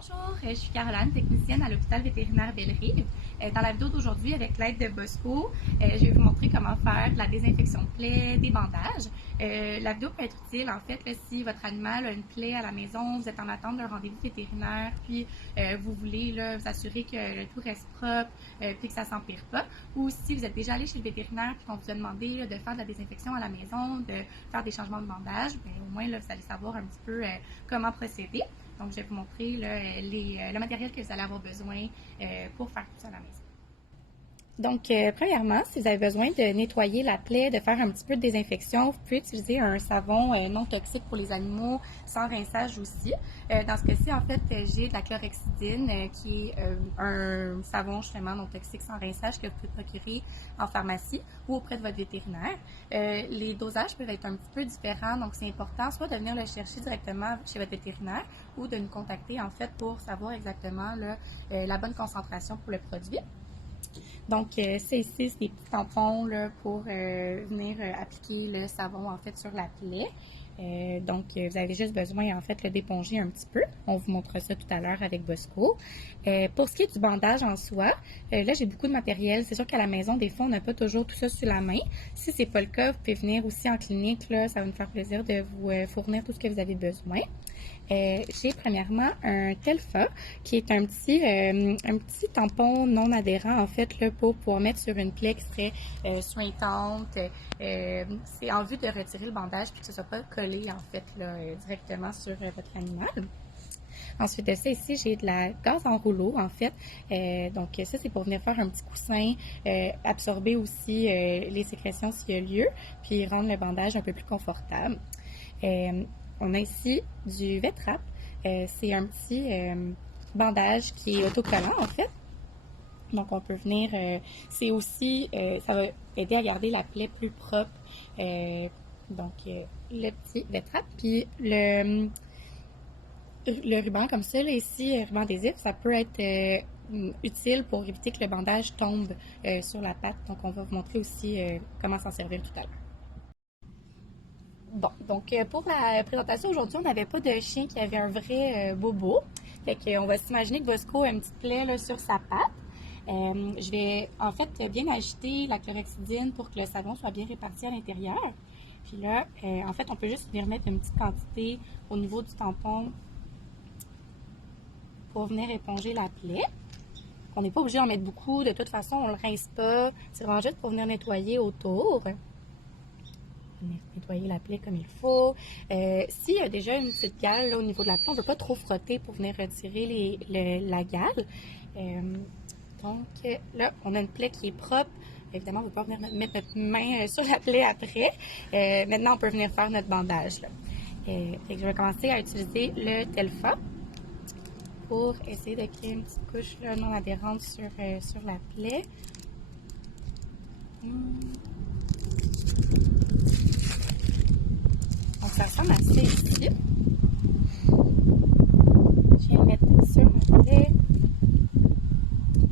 Bonjour, je suis Caroline, technicienne à l'hôpital vétérinaire Bellerive. Dans la vidéo d'aujourd'hui, avec l'aide de Bosco, je vais vous montrer comment faire la désinfection de plaies, des bandages. La vidéo peut être utile en fait là, si votre animal a une plaie à la maison, vous êtes en attente d'un rendez-vous vétérinaire, puis vous voulez là, vous assurer que le tout reste propre, puis que ça s'empire pas. Ou si vous êtes déjà allé chez le vétérinaire puis qu'on vous a demandé là, de faire de la désinfection à la maison, de faire des changements de bandage, bien, au moins là, vous allez savoir un petit peu comment procéder. Donc, je vais vous montrer là, le matériel que vous allez avoir besoin pour faire tout ça à la maison. Donc, premièrement, si vous avez besoin de nettoyer la plaie, de faire un petit peu de désinfection, vous pouvez utiliser un savon non toxique pour les animaux, sans rinçage aussi. Dans ce cas-ci, en fait, j'ai de la chlorhexidine, qui est un savon justement non toxique sans rinçage que vous pouvez procurer en pharmacie ou auprès de votre vétérinaire. Les dosages peuvent être un petit peu différents, donc c'est important soit de venir le chercher directement chez votre vétérinaire ou de nous contacter en fait pour savoir exactement là, la bonne concentration pour le produit. Donc, c'est ici, c'est des petits tampons là, pour venir appliquer le savon en fait sur la plaie. Donc, vous avez juste besoin en fait d'éponger un petit peu. On vous montrera ça tout à l'heure avec Bosco. Pour ce qui est du bandage en soi, là j'ai beaucoup de matériel. C'est sûr qu'à la maison, des fois, on n'a pas toujours tout ça sur la main. Si c'est pas le cas, vous pouvez venir aussi en clinique. Là, ça va nous faire plaisir de vous fournir tout ce que vous avez besoin. J'ai premièrement un Telfa qui est un petit tampon non adhérent en fait là, pour pouvoir mettre sur une plaie qui serait suintante. C'est en vue de retirer le bandage puis que ce soit pas collé en fait là, directement sur votre animal. Ensuite de ça, ici, j'ai de la gaze en rouleau, en fait. Donc, ça, c'est pour venir faire un petit coussin, absorber aussi les sécrétions s'il y a lieu, puis rendre le bandage un peu plus confortable. On a ici du Vetrap. C'est un petit bandage qui est autocollant, en fait. Donc, on peut venir... c'est aussi... ça va aider à garder la plaie plus propre. Donc, le petit Vetrap. Puis, le ruban comme ça, là, ici, ruban adhésif, ça peut être utile pour éviter que le bandage tombe sur la patte. Donc, on va vous montrer aussi comment s'en servir tout à l'heure. Bon, donc pour la présentation aujourd'hui, on n'avait pas de chien qui avait un vrai bobo. Fait qu'on va s'imaginer que Bosco a une petite plaie là, sur sa patte. Je vais en fait bien agiter la chlorhexidine pour que le savon soit bien réparti à l'intérieur. Puis là, en fait, on peut juste venir mettre une petite quantité au niveau du tampon pour venir éponger la plaie. On n'est pas obligé d'en mettre beaucoup. De toute façon, on ne le rince pas. C'est vraiment juste pour venir nettoyer autour. Nettoyer la plaie comme il faut. S'il y a déjà une petite gale là, au niveau de la plaie, on ne veut pas trop frotter pour venir retirer la gale. Donc là, on a une plaie qui est propre. Évidemment, on ne veut pas venir mettre notre main sur la plaie après. Maintenant, on peut venir faire notre bandage. Là. Je vais commencer à utiliser le Telfa pour essayer de créer une petite couche là, non adhérente sur la plaie. Donc, ça ressemble à ça ici. Je vais mettre sur ma plaie.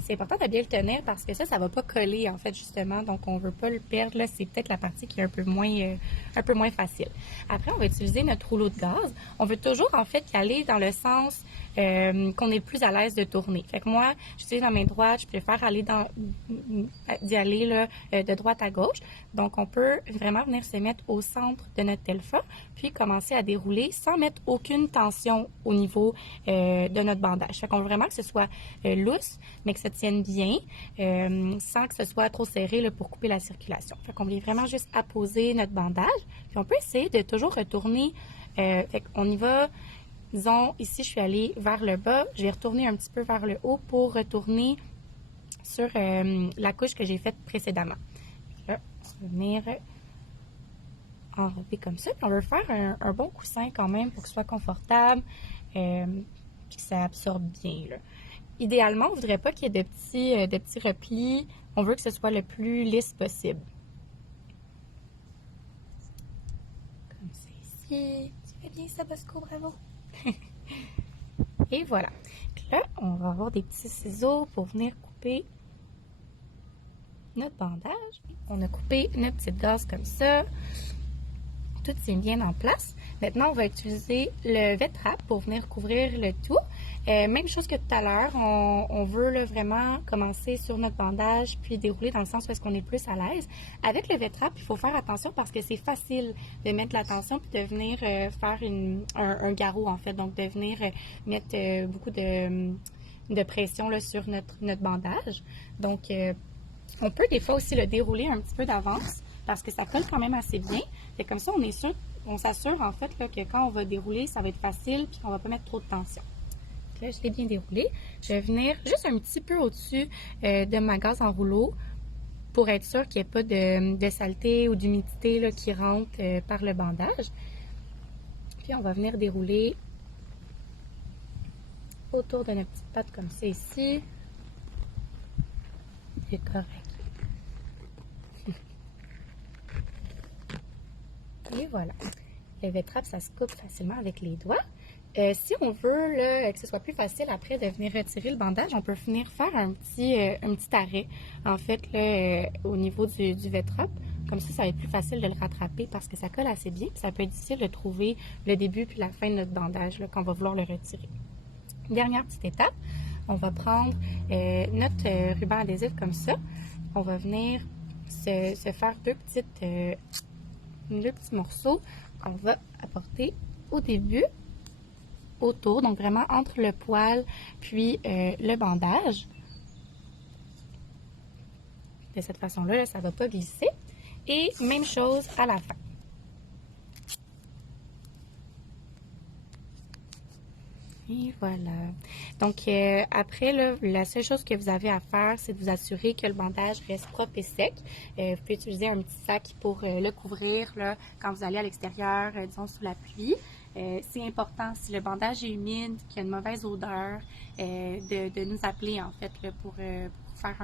C'est important de bien le tenir parce que ça ne va pas coller en fait justement. Donc, on ne veut pas le perdre. Là, c'est peut-être la partie qui est un peu moins facile. Après, on va utiliser notre rouleau de gaz. On veut toujours en fait y aller dans le sens qu'on est plus à l'aise de tourner. Fait que moi, j'utilise la main droite. Je préfère d'y aller là, de droite à gauche. Donc, on peut vraiment venir se mettre au centre de notre Telfa puis commencer à dérouler sans mettre aucune tension au niveau de notre bandage. Fait qu'on veut vraiment que ce soit lousse, mais que ça tienne bien, sans que ce soit trop serré là, pour couper la circulation. Fait qu'on vient vraiment juste apposer notre bandage. Puis on peut essayer de toujours retourner. Fait qu'on y va, disons, ici je suis allée vers le bas, je vais retourner un petit peu vers le haut pour retourner sur la couche que j'ai faite précédemment. Là, on va venir enrober comme ça. Puis on veut faire un bon coussin quand même pour que ce soit confortable, puis que ça absorbe bien. Là. Idéalement, on ne voudrait pas qu'il y ait de petits replis. On veut que ce soit le plus lisse possible. Comme ça ici. Tu fais bien ça, Bosco, bravo! Et voilà. Donc là, on va avoir des petits ciseaux pour venir couper notre bandage. On a coupé notre petite gaze comme ça. Tout est bien en place. Maintenant, on va utiliser le Vetrap pour venir couvrir le tout. Même chose que tout à l'heure, on veut là, vraiment commencer sur notre bandage puis dérouler dans le sens où est-ce qu'on est plus à l'aise. Avec le V-Trap, il faut faire attention parce que c'est facile de mettre de la tension puis de venir faire un garrot en fait, donc de venir mettre beaucoup de pression là, sur notre bandage. Donc, on peut des fois aussi le dérouler un petit peu d'avance parce que ça colle quand même assez bien. Et comme ça, on s'assure en fait là, que quand on va dérouler, ça va être facile puis qu'on va pas mettre trop de tension. Là, je l'ai bien déroulé. Je vais venir juste un petit peu au-dessus de ma gaze en rouleau pour être sûr qu'il n'y ait pas de saleté ou d'humidité là, qui rentre par le bandage. Puis on va venir dérouler autour de notre petite patte comme ça ici. C'est correct. Et voilà. Le V-Trap, ça se coupe facilement avec les doigts. Si on veut là, que ce soit plus facile après de venir retirer le bandage, on peut venir faire un petit arrêt, en fait, là, au niveau du V-Trap. Comme ça va être plus facile de le rattraper parce que ça colle assez bien. Puis ça peut être difficile de trouver le début puis la fin de notre bandage là, quand on va vouloir le retirer. Dernière petite étape, on va prendre notre ruban adhésif comme ça. On va venir se faire deux petits morceaux qu'on va apporter au début, autour, donc vraiment entre le poil puis le bandage. De cette façon-là, ça ne va pas glisser. Et même chose à la fin. Et voilà. Donc, après, là, la seule chose que vous avez à faire, c'est de vous assurer que le bandage reste propre et sec. Vous pouvez utiliser un petit sac pour le couvrir là, quand vous allez à l'extérieur, disons sous la pluie. C'est important, si le bandage est humide, qu'il y a une mauvaise odeur, de nous appeler en fait là, pour faire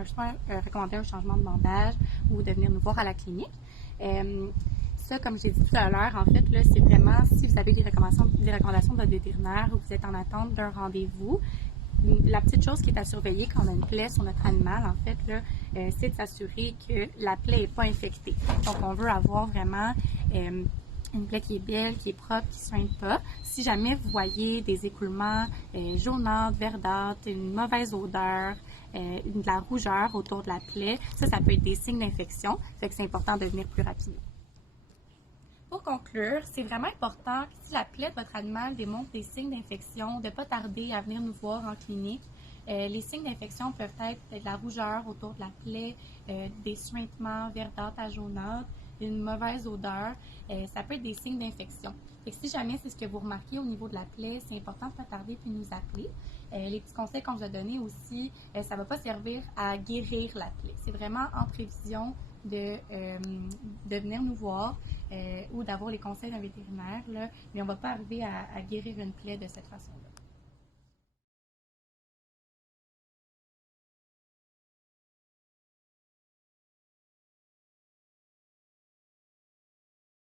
recommander un changement de bandage ou de venir nous voir à la clinique. Ça, comme j'ai dit tout à l'heure, en fait, là, c'est vraiment si vous avez des recommandations de votre vétérinaire ou vous êtes en attente d'un rendez-vous, la petite chose qui est à surveiller quand on a une plaie sur notre animal, en fait, là, c'est de s'assurer que la plaie n'est pas infectée. Donc, on veut avoir vraiment une plaie qui est belle, qui est propre, qui ne soigne pas. Si jamais vous voyez des écoulements jaunâtres, verdâtres, une mauvaise odeur, de la rougeur autour de la plaie, ça peut être des signes d'infection. Fait que c'est important de venir plus rapidement. Pour conclure, c'est vraiment important que si la plaie de votre animal démontre des signes d'infection, de ne pas tarder à venir nous voir en clinique. Les signes d'infection peuvent être de la rougeur autour de la plaie, des suintements verdâtres à jaunâtres, une mauvaise odeur. Ça peut être des signes d'infection. Si jamais c'est ce que vous remarquez au niveau de la plaie, c'est important de ne pas tarder puis nous appeler. Les petits conseils qu'on vous a donnés aussi, ça ne va pas servir à guérir la plaie. C'est vraiment en prévision de venir nous voir ou d'avoir les conseils d'un vétérinaire, là, mais on ne va pas arriver à guérir une plaie de cette façon-là.